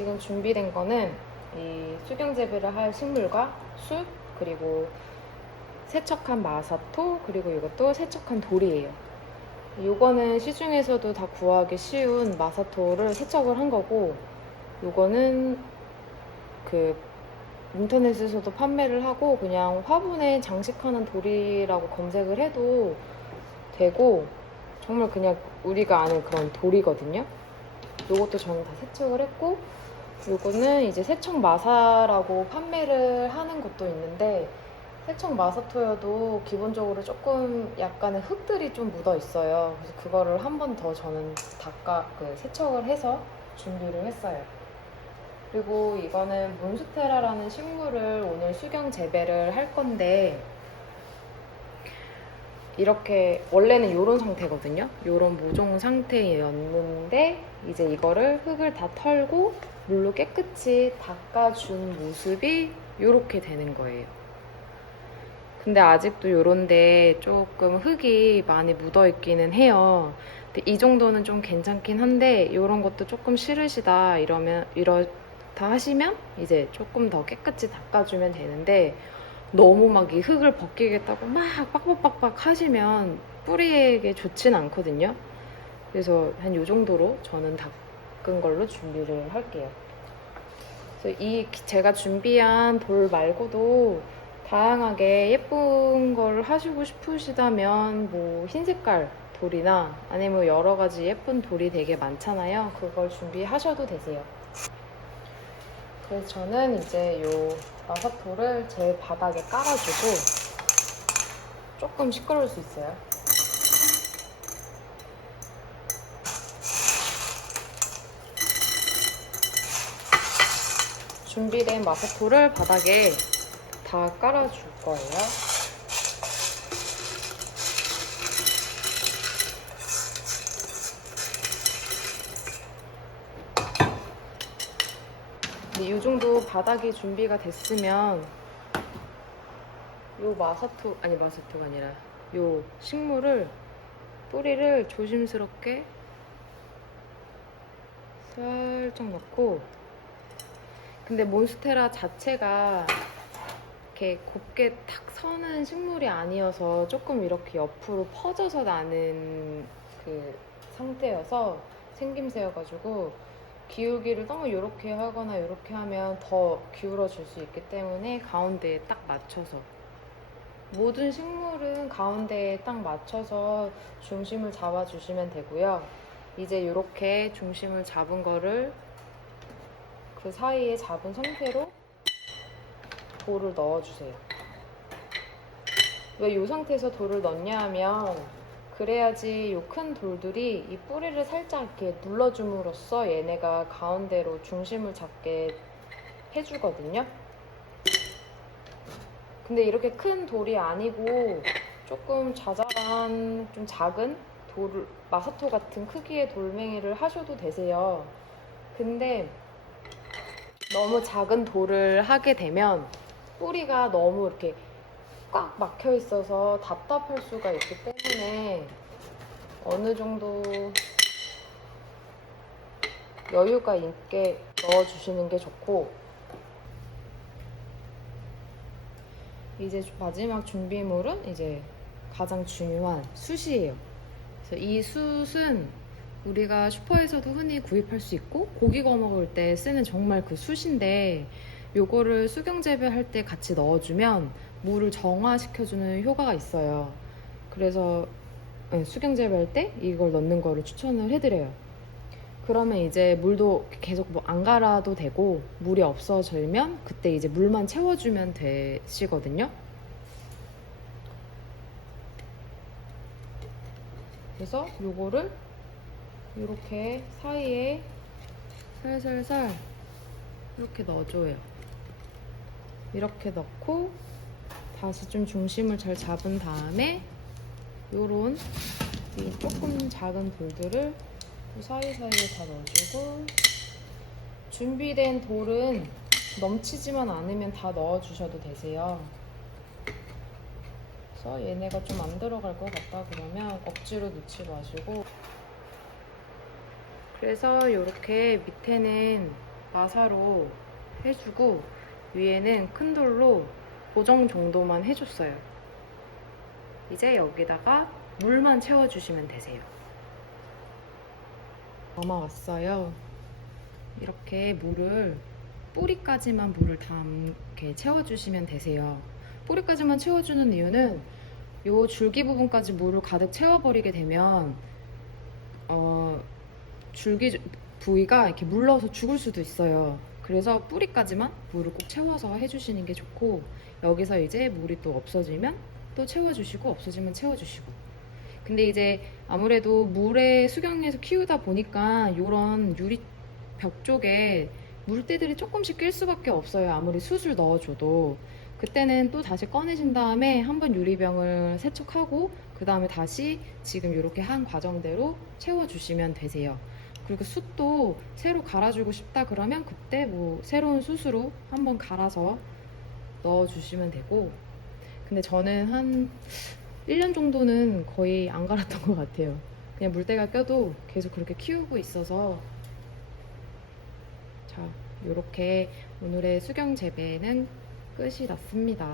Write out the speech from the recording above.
지금 준비된 거는 이 수경 재배를 할 식물과 숯, 그리고 세척한 마사토, 그리고 이것도 세척한 돌이에요. 요거는 시중에서도 다 구하기 쉬운 마사토를 세척을 한 거고, 요거는 그 인터넷에서도 판매를 하고 그냥 화분에 장식하는 돌이라고 검색을 해도 되고, 정말 그냥 우리가 아는 그런 돌이거든요. 요것도 저는 다 세척을 했고, 요거는 이제 세척 마사라고 판매를 하는 것도 있는데, 세척 마사토여도 기본적으로 조금 약간의 흙들이 좀 묻어 있어요. 그래서 그거를 한 번 더 저는 세척을 해서 준비를 했어요. 그리고 이거는 몬스테라라는 식물을 오늘 수경 재배를 할 건데, 이렇게 원래는 이런 상태거든요. 이런 모종 상태였는데 이제 이거를 흙을 다 털고 물로 깨끗이 닦아준 모습이 이렇게 되는 거예요. 근데 아직도 이런데 조금 흙이 많이 묻어 있기는 해요. 근데 이 정도는 좀 괜찮긴 한데, 이런 것도 조금 싫으시다 이렇다 하시면 이제 조금 더 깨끗이 닦아주면 되는데, 너무 막 이 흙을 벗기겠다고 막 빡빡빡빡 하시면 뿌리에게 좋진 않거든요. 그래서 한 이 정도로 저는 닦은 걸로 준비를 할게요. 그래서 이 제가 준비한 돌 말고도 다양하게 예쁜 걸 하시고 싶으시다면 뭐 흰 색깔 돌이나 아니면 여러 가지 예쁜 돌이 되게 많잖아요. 그걸 준비하셔도 되세요. 그래서 저는 이제 요 마사토를 제 바닥에 깔아주고, 조금 시끄러울 수 있어요. 준비된 마사토를 바닥에 다 깔아줄 거예요. 이 정도 바닥이 준비가 됐으면 요 마사토가 아니라 요 식물을, 뿌리를 조심스럽게 살짝 넣고, 근데 몬스테라 자체가 이렇게 곱게 탁 서는 식물이 아니어서 조금 이렇게 옆으로 퍼져서 나는 그 상태여서, 생김새여가지고 기울기를 너무 이렇게 하거나 이렇게 하면 더 기울어질 수 있기 때문에 가운데에 딱 맞춰서, 모든 식물은 가운데에 딱 맞춰서 중심을 잡아주시면 되고요. 이제 이렇게 중심을 잡은 거를 그 사이에 잡은 상태로 돌을 넣어주세요. 왜 이 상태에서 돌을 넣냐 하면, 그래야지 이 큰 돌들이 이 뿌리를 살짝 이렇게 눌러줌으로써 얘네가 가운데로 중심을 잡게 해주거든요. 근데 이렇게 큰 돌이 아니고 조금 자잘한, 좀 작은 돌, 마사토 같은 크기의 돌멩이를 하셔도 되세요. 근데 너무 작은 돌을 하게 되면 뿌리가 너무 이렇게 꽉 막혀 있어서 답답할 수가 있기 때문에 어느 정도 여유가 있게 넣어주시는 게 좋고, 이제 마지막 준비물은 이제 가장 중요한 숯이에요. 그래서 이 숯은 우리가 슈퍼에서도 흔히 구입할 수 있고, 고기 구워 먹을 때 쓰는 정말 그 숯인데, 요거를 수경 재배할 때 같이 넣어주면 물을 정화시켜주는 효과가 있어요. 그래서 수경 재배할 때 이걸 넣는 거를 추천을 해드려요. 그러면 이제 물도 계속 뭐 안 갈아도 되고, 물이 없어지면 그때 이제 물만 채워주면 되시거든요. 그래서 요거를 이렇게 사이에 살살살 이렇게 넣어줘요. 이렇게 넣고 다시 좀 중심을 잘 잡은 다음에 요런 이 조금 작은 돌들을 사이사이에 다 넣어주고, 준비된 돌은 넘치지만 않으면 다 넣어주셔도 되세요. 그래서 얘네가 좀 안 들어갈 것 같다 그러면 억지로 넣지 마시고, 그래서 이렇게 밑에는 마사로 해주고 위에는 큰 돌로 고정 정도만 해줬어요. 이제 여기다가 물만 채워주시면 되세요. 넘어왔어요. 이렇게 물을 뿌리까지만 물을 다 이렇게 채워주시면 되세요. 뿌리까지만 채워주는 이유는 요 줄기 부분까지 물을 가득 채워버리게 되면 줄기 부위가 이렇게 물러서 죽을 수도 있어요. 그래서 뿌리까지만 물을 꼭 채워서 해주시는 게 좋고, 여기서 이제 물이 또 없어지면 또 채워주시고, 없어지면 채워주시고. 근데 이제 아무래도 물에 수경에서 키우다 보니까 이런 유리 벽 쪽에 물때들이 조금씩 낄 수밖에 없어요. 아무리 숯을 넣어줘도. 그때는 또 다시 꺼내신 다음에 한번 유리병을 세척하고 그 다음에 다시 지금 이렇게 한 과정대로 채워주시면 되세요. 그리고 숯도 새로 갈아주고 싶다 그러면 그때 뭐 새로운 숯으로 한번 갈아서 넣어주시면 되고, 근데 저는 한 1년 정도는 거의 안 갈았던 것 같아요. 그냥 물때가 껴도 계속 그렇게 키우고 있어서. 자, 이렇게 오늘의 수경 재배는 끝이 났습니다.